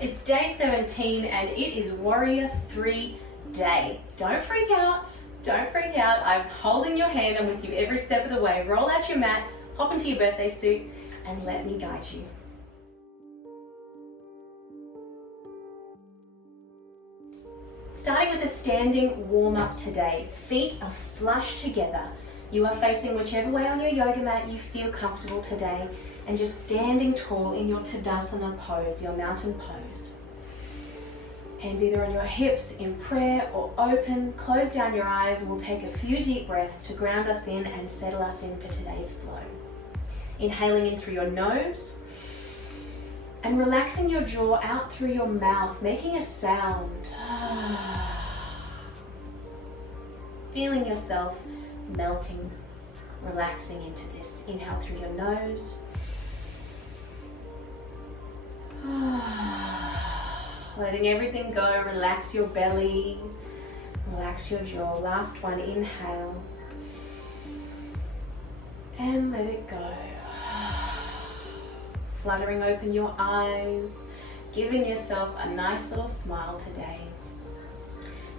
It's day 17 and it is Warrior 3 day. Don't freak out, don't freak out. I'm holding your hand, I'm with you every step of the way. Roll out your mat, hop into your birthday suit and let me guide you. Starting with a standing warm-up today. Feet are flush together. You are facing whichever way on your yoga mat you feel comfortable today, and just standing tall in your Tadasana pose, your mountain pose. Hands either on your hips in prayer or open. Close down your eyes and we'll take a few deep breaths to ground us in and settle us in for today's flow. Inhaling in through your nose and relaxing your jaw out through your mouth, making a sound. Feeling yourself melting, relaxing into this. Inhale through your nose. Letting everything go, relax your belly, relax your jaw. Last one, inhale. And let it go. Fluttering open your eyes, giving yourself a nice little smile today.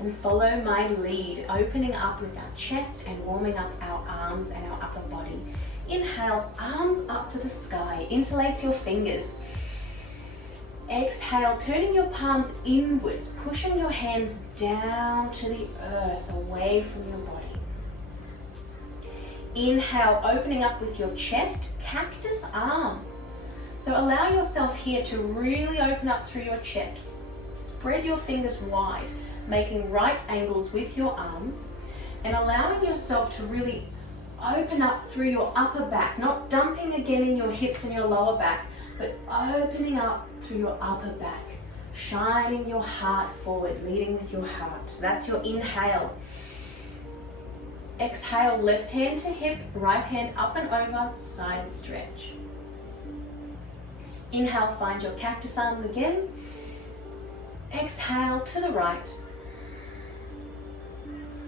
And follow my lead, opening up with our chest and warming up our arms and our upper body. Inhale, arms up to the sky, interlace your fingers. Exhale, turning your palms inwards, pushing your hands down to the earth, away from your body. Inhale, opening up with your chest, cactus arms. So allow yourself here to really open up through your chest. Spread your fingers wide, making right angles with your arms, and allowing yourself to really open up through your upper back, not dumping again in your hips and your lower back, but opening up through your upper back, shining your heart forward, leading with your heart. So that's your inhale. Exhale, left hand to hip, right hand up and over, side stretch. Inhale, find your cactus arms again. Exhale to the right.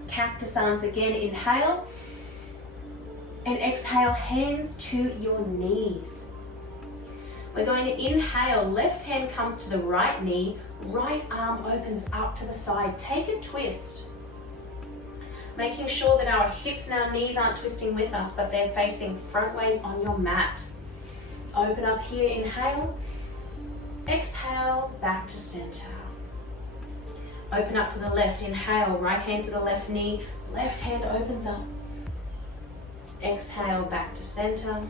Cactus arms again, inhale. And exhale, hands to your knees. We're going to inhale, left hand comes to the right knee, right arm opens up to the side. Take a twist. Making sure that our hips and our knees aren't twisting with us, but they're facing frontways on your mat. Open up here, inhale. Exhale, back to center. Open up to the left, inhale, right hand to the left knee, left hand opens up. Exhale, back to center.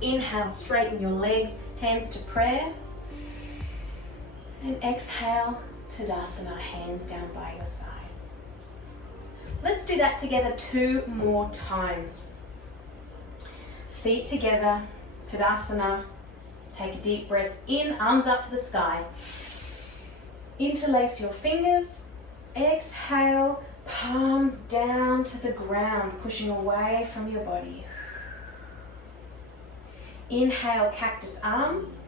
Inhale, straighten your legs, hands to prayer. And exhale, Tadasana, hands down by your side. Let's do that together 2 more times. Feet together, Tadasana. Take a deep breath in, arms up to the sky. Interlace your fingers. Exhale, palms down to the ground, pushing away from your body. Inhale, cactus arms.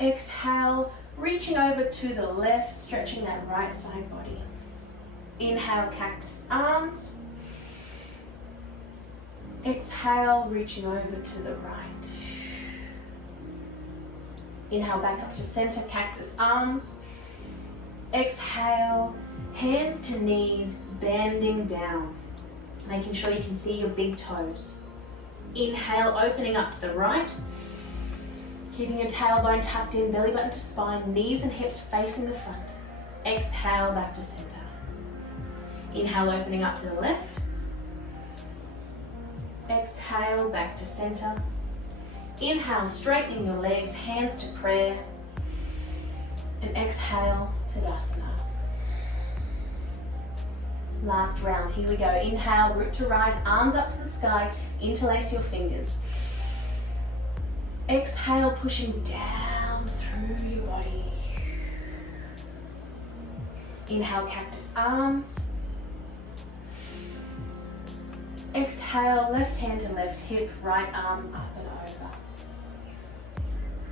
Exhale, reaching over to the left, stretching that right side body. Inhale, cactus arms. Exhale, reaching over to the right. Inhale, back up to center, cactus arms. Exhale, hands to knees, bending down, making sure you can see your big toes. Inhale, opening up to the right, keeping your tailbone tucked in, belly button to spine, knees and hips facing the front. Exhale, back to center. Inhale, opening up to the left. Exhale, back to center. Inhale, straightening your legs, hands to prayer. And exhale, Tadasana. Last round, here we go. Inhale, root to rise, arms up to the sky, interlace your fingers. Exhale, pushing down through your body. Inhale, cactus arms. Exhale, left hand to left hip, right arm up and over.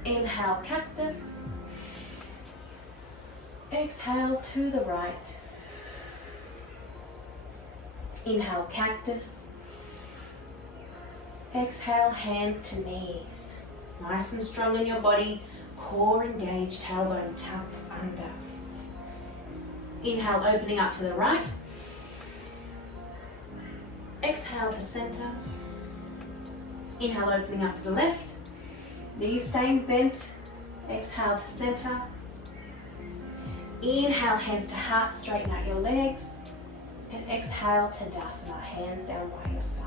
Inhale, cactus. Exhale to the right. Inhale, cactus. Exhale, hands to knees. Nice and strong in your body, core engaged, tailbone tucked under. Inhale, opening up to the right. Exhale to center. Inhale, opening up to the left. Knees staying bent. Exhale to center. Inhale, hands to heart, straighten out your legs. And exhale, Tadasana, hands down by your side.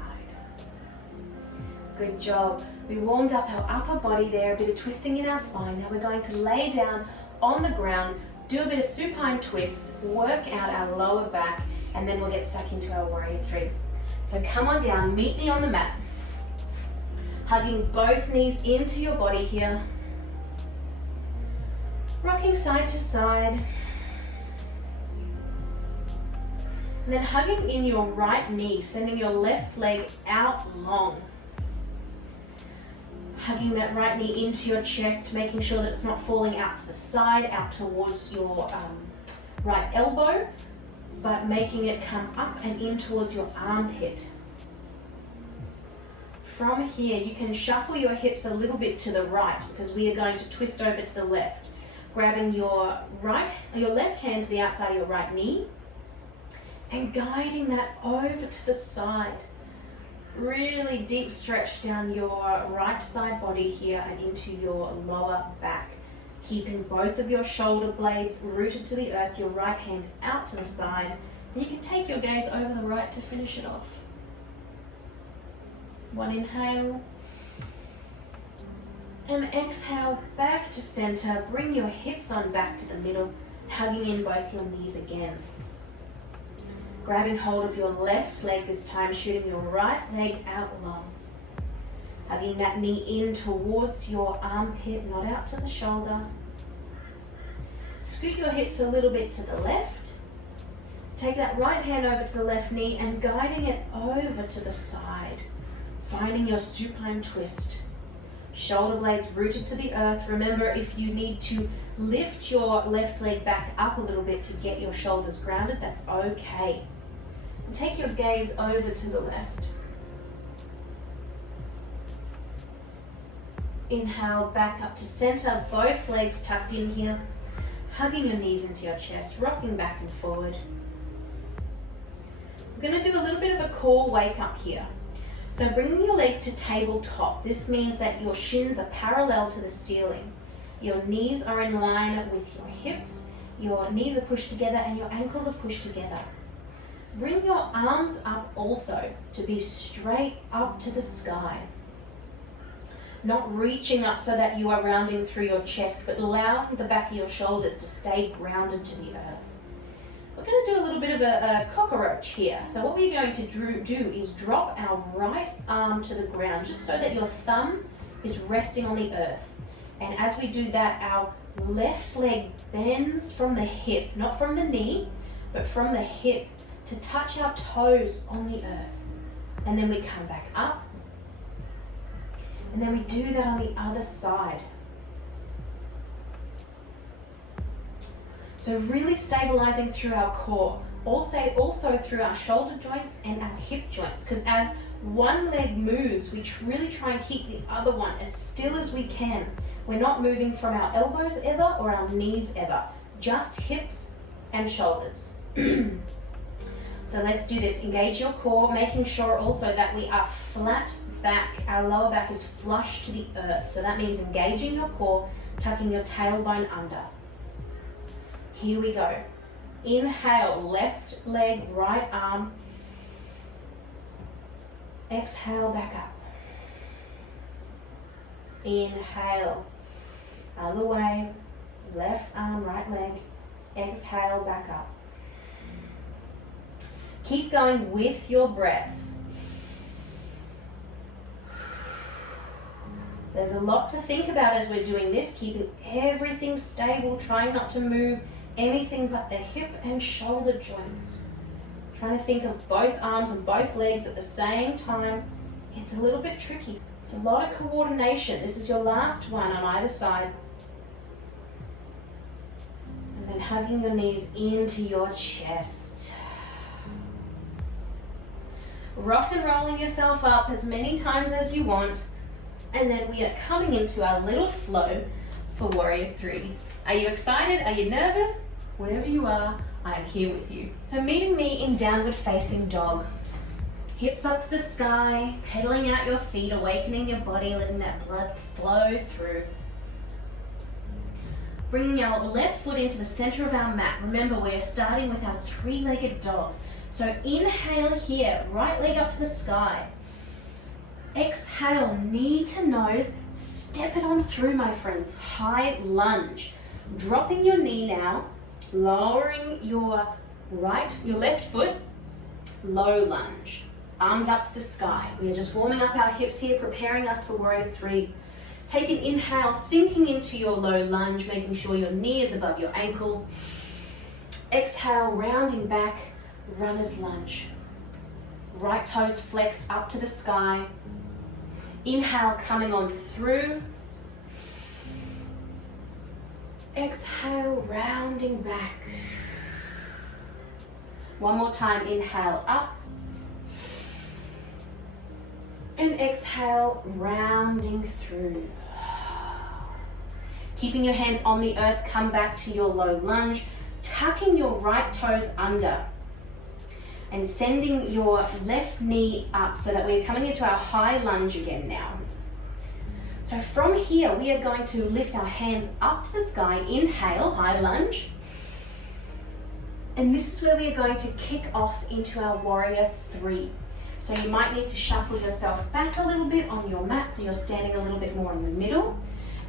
Good job. We warmed up our upper body there, a bit of twisting in our spine. Now we're going to lay down on the ground, do a bit of supine twists, work out our lower back, and then we'll get stuck into our warrior three. So come on down, meet me on the mat. Hugging both knees into your body here. Rocking side to side. And then hugging in your right knee, sending your left leg out long. Hugging that right knee into your chest, making sure that it's not falling out to the side, out towards your right elbow, but making it come up and in towards your armpit. From here, you can shuffle your hips a little bit to the right because we are going to twist over to the left. Grabbing your left hand to the outside of your right knee and guiding that over to the side. Really deep stretch down your right side body here and into your lower back. Keeping both of your shoulder blades rooted to the earth, your right hand out to the side. And you can take your gaze over the right to finish it off. One inhale. And exhale back to center. Bring your hips on back to the middle, hugging in both your knees again. Grabbing hold of your left leg this time, shooting your right leg out long. Hugging that knee in towards your armpit, not out to the shoulder. Scoot your hips a little bit to the left. Take that right hand over to the left knee and guiding it over to the side. Finding your supine twist. Shoulder blades rooted to the earth. Remember, if you need to lift your left leg back up a little bit to get your shoulders grounded, that's okay. And take your gaze over to the left. Inhale, back up to center, both legs tucked in here. Hugging your knees into your chest, rocking back and forward. We're going to do a little bit of a core wake up here. So bringing your legs to tabletop. This means that your shins are parallel to the ceiling. Your knees are in line with your hips. Your knees are pushed together and your ankles are pushed together. Bring your arms up also to be straight up to the sky. Not reaching up so that you are rounding through your chest, but allowing the back of your shoulders to stay grounded to the earth. We're going to do a little bit of a cockroach here. So what we're going to do is drop our right arm to the ground just so that your thumb is resting on the earth. And as we do that, our left leg bends from the hip, not from the knee, but from the hip to touch our toes on the earth. And then we come back up. And then we do that on the other side. So really stabilizing through our core, also through our shoulder joints and our hip joints, because as one leg moves, we really try and keep the other one as still as we can. We're not moving from our elbows ever or our knees ever, just hips and shoulders. So let's do this. Engage your core, making sure also that we are flat back. Our lower back is flush to the earth. So that means engaging your core, tucking your tailbone under. Here we go. Inhale, left leg, right arm. Exhale, back up. Inhale, other way, left arm, right leg. Exhale, back up. Keep going with your breath. There's a lot to think about as we're doing this, keeping everything stable, trying not to move anything but the hip and shoulder joints. Trying to think of both arms and both legs at the same time. It's a little bit tricky. It's a lot of coordination. This is your last one on either side. And then hugging your knees into your chest. Rock and rolling yourself up as many times as you want. And then we are coming into our little flow for warrior three. Are you excited? Are you nervous? Whatever you are, I am here with you. So meeting me in downward facing dog. Hips up to the sky, pedaling out your feet, awakening your body, letting that blood flow through. Bringing our left foot into the center of our mat. Remember, we're starting with our three-legged dog. So inhale here, right leg up to the sky. Exhale, knee to nose, step it on through, my friends. High lunge. Dropping your knee now, lowering your left foot, low lunge. Arms up to the sky. We are just warming up our hips here, preparing us for warrior three. Take an inhale, sinking into your low lunge, making sure your knee is above your ankle. Exhale, rounding back, runner's lunge. Right toes flexed up to the sky. Inhale, coming on through. Exhale, rounding back. One more time, inhale up. And exhale, rounding through. Keeping your hands on the earth, come back to your low lunge, tucking your right toes under and sending your left knee up so that we're coming into our high lunge again now. So from here, we are going to lift our hands up to the sky, inhale, high lunge. And this is where we are going to kick off into our warrior three. So you might need to shuffle yourself back a little bit on your mat so you're standing a little bit more in the middle.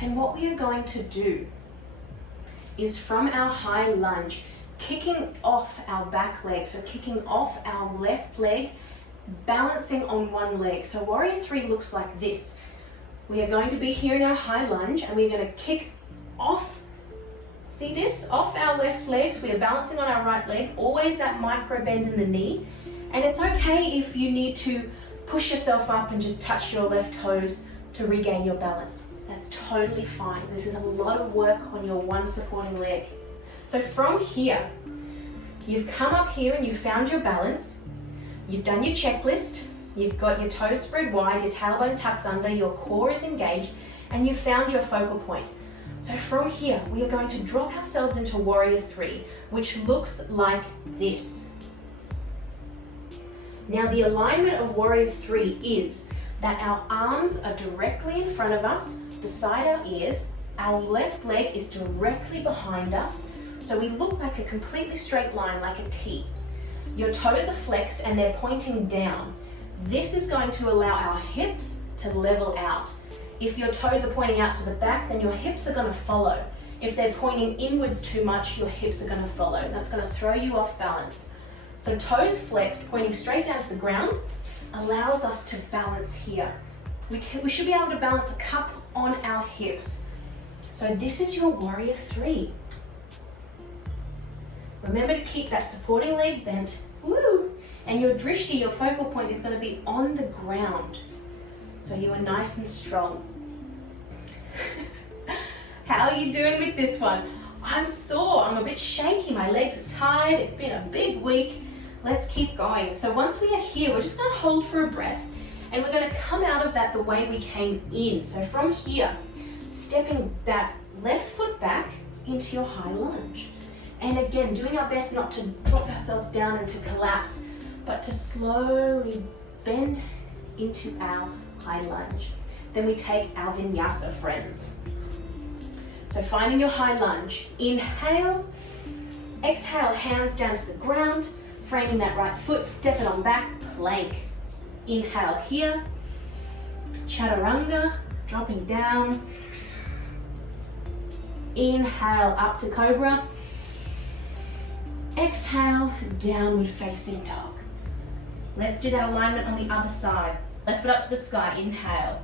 And what we are going to do is from our high lunge, kicking off our back leg, so kicking off our left leg, balancing on one leg. So warrior three looks like this. We are going to be here in our high lunge and we're going to kick off, see this, off our left leg. So we are balancing on our right leg, always that micro bend in the knee. And it's okay if you need to push yourself up and just touch your left toes to regain your balance. That's totally fine. This is a lot of work on your one supporting leg. So from here, you've come up here and you've found your balance. You've done your checklist. You've got your toes spread wide, your tailbone tucks under, your core is engaged, and you've found your focal point. So from here, we are going to drop ourselves into warrior three, which looks like this. Now the alignment of warrior three is that our arms are directly in front of us, beside our ears. Our left leg is directly behind us. So we look like a completely straight line, like a T. Your toes are flexed and they're pointing down. This is going to allow our hips to level out. If your toes are pointing out to the back, then your hips are going to follow. If they're pointing inwards too much, your hips are going to follow. And that's going to throw you off balance. So toes flexed, pointing straight down to the ground, allows us to balance here. We should be able to balance a cup on our hips. So this is your warrior three. Remember to keep that supporting leg bent. Woo! And your drishti, your focal point, is going to be on the ground. So you are nice and strong. How are you doing with this one? I'm sore, I'm a bit shaky, my legs are tired, it's been a big week. Let's keep going. So once we are here, we're just going to hold for a breath and we're going to come out of that the way we came in. So from here, stepping that left foot back into your high lunge. And again, doing our best not to drop ourselves down and to collapse, but to slowly bend into our high lunge. Then we take our vinyasa, friends. So finding your high lunge, inhale, exhale, hands down to the ground, framing that right foot, step it on back, plank. Inhale here, chaturanga, dropping down. Inhale up to cobra. Exhale, downward facing dog. Let's do that alignment on the other side. Left foot up to the sky, inhale.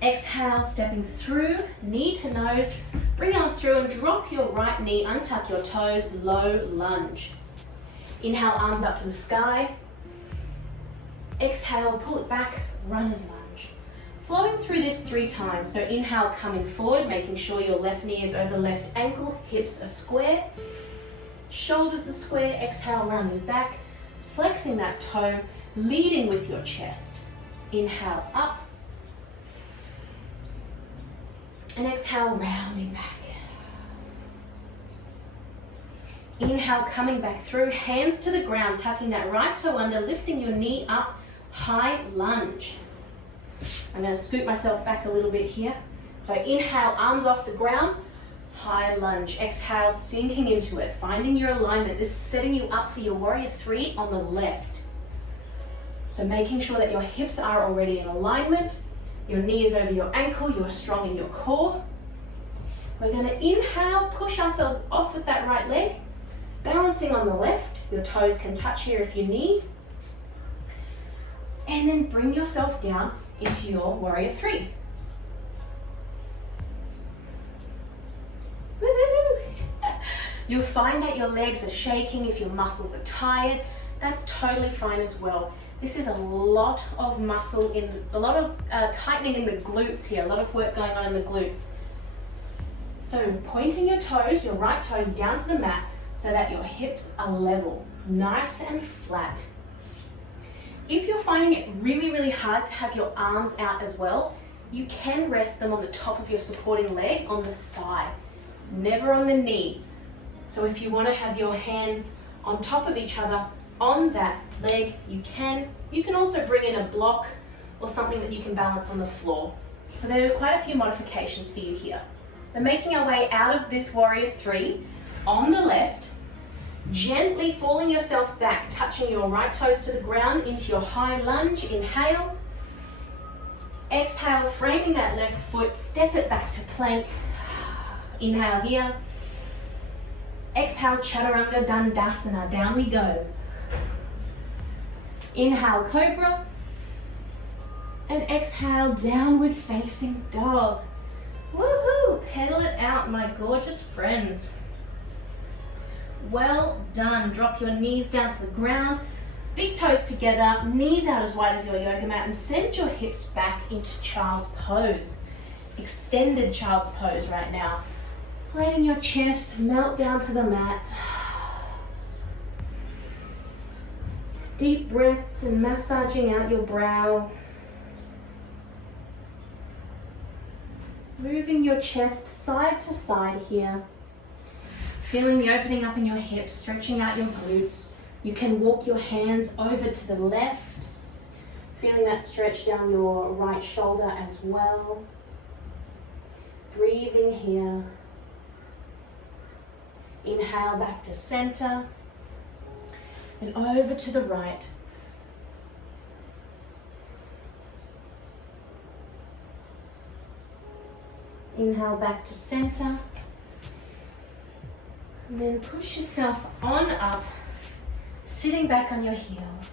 Exhale, stepping through, knee to nose. Bring it on through and drop your right knee, untuck your toes, low lunge. Inhale, arms up to the sky. Exhale, pull it back, runner's lunge. Flowing through this 3 times. So inhale, coming forward, making sure your left knee is over left ankle, hips are square, shoulders are square. Exhale, rounding back, flexing that toe, leading with your chest. Inhale up. And exhale, rounding back. Inhale, coming back through, hands to the ground, tucking that right toe under, lifting your knee up, high lunge. I'm going to scoot myself back a little bit here. So inhale, arms off the ground, high lunge. Exhale, sinking into it, finding your alignment. This is setting you up for your warrior three on the left. So making sure that your hips are already in alignment, your knee is over your ankle, you're strong in your core. We're going to inhale, push ourselves off with that right leg, balancing on the left. Your toes can touch here if you need. And then bring yourself down into your warrior three. Woo-hoo. You'll find that your legs are shaking if your muscles are tired. That's totally fine as well. This is a lot of muscle a lot of tightening in the glutes here, a lot of work going on in the glutes. So pointing your toes, your right toes down to the mat so that your hips are level, nice and flat. If you're finding it really, really hard to have your arms out as well, you can rest them on the top of your supporting leg on the thigh, never on the knee. So if you want to have your hands on top of each other on that leg, you can. You can also bring in a block or something that you can balance on the floor. So there are quite a few modifications for you here. So making our way out of this warrior three on the left, gently falling yourself back, touching your right toes to the ground into your high lunge. Inhale. Exhale, framing that left foot, step it back to plank. Inhale here. Exhale, chaturanga dandasana, down we go. Inhale, cobra. And exhale, downward facing dog. Woohoo! Pedal it out, my gorgeous friends. Well done. Drop your knees down to the ground, big toes together, knees out as wide as your yoga mat, and send your hips back into child's pose. Extended child's pose right now. Letting your chest melt down to the mat. Deep breaths and massaging out your brow. Moving your chest side to side here. Feeling the opening up in your hips, stretching out your glutes. You can walk your hands over to the left. Feeling that stretch down your right shoulder as well. Breathing here. Inhale back to center. And over to the right. Inhale back to center. And then push yourself on up, sitting back on your heels.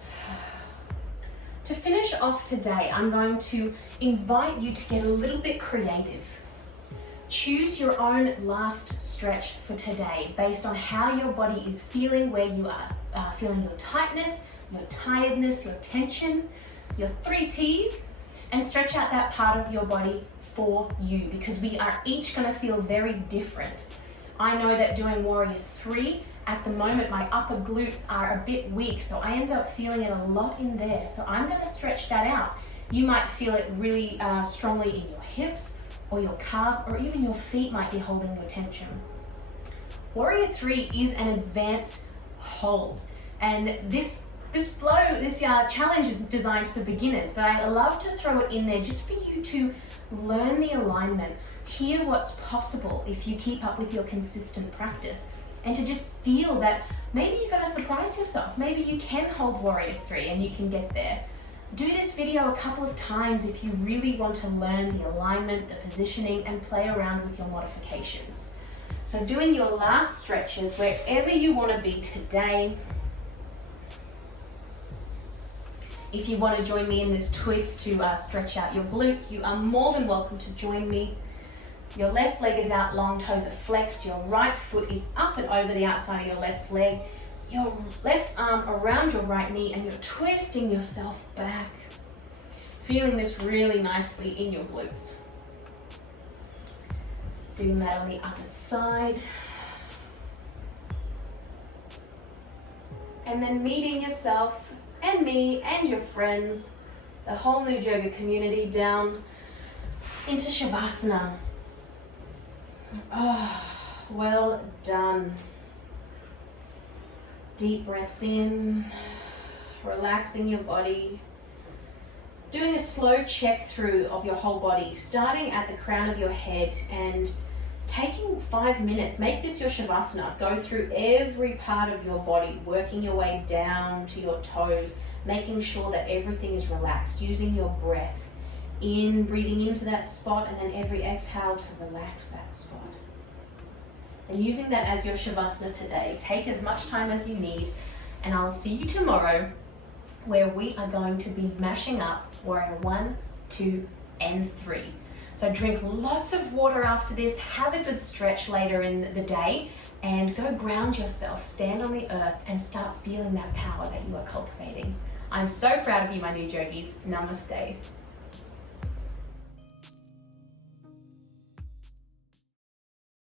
To finish off today, I'm going to invite you to get a little bit creative. Choose your own last stretch for today based on how your body is feeling, where you are feeling your tightness, your tiredness, your tension, your 3 T's, and stretch out that part of your body for you, because we are each going to feel very different. I know that doing warrior 3, at the moment my upper glutes are a bit weak, so I end up feeling it a lot in there. So I'm going to stretch that out. You might feel it really strongly in your hips or your calves, or even your feet might be holding your tension. Warrior 3 is an advanced hold, and this challenge is designed for beginners, but I love to throw it in there just for you to learn the alignment, hear what's possible if you keep up with your consistent practice, and to just feel that maybe you're going to surprise yourself. Maybe you can hold warrior 3 and you can get there. Do this video a couple of times if you really want to learn the alignment, the positioning, and play around with your modifications. So doing your last stretches wherever you want to be today. If you want to join me in this twist to stretch out your glutes, you are more than welcome to join me. Your left leg is out, long toes are flexed, your right foot is up and over the outside of your left leg, your left arm around your right knee, and you're twisting yourself back. Feeling this really nicely in your glutes. Doing that on the other side. And then meeting yourself and me and your friends, the whole new yoga community, down into shavasana. Oh, well done. Deep breaths in, relaxing your body. Doing a slow check through of your whole body, starting at the crown of your head and taking 5 minutes. Make this your shavasana. Go through every part of your body, working your way down to your toes, making sure that everything is relaxed, using your breath in, breathing into that spot, and then every exhale to relax that spot. And using that as your shavasana today. Take as much time as you need, and I'll see you tomorrow where we are going to be mashing up warrior 1, 2, and 3. So drink lots of water after this, have a good stretch later in the day, and go ground yourself, stand on the earth, and start feeling that power that you are cultivating. I'm so proud of you, my new yogis. Namaste.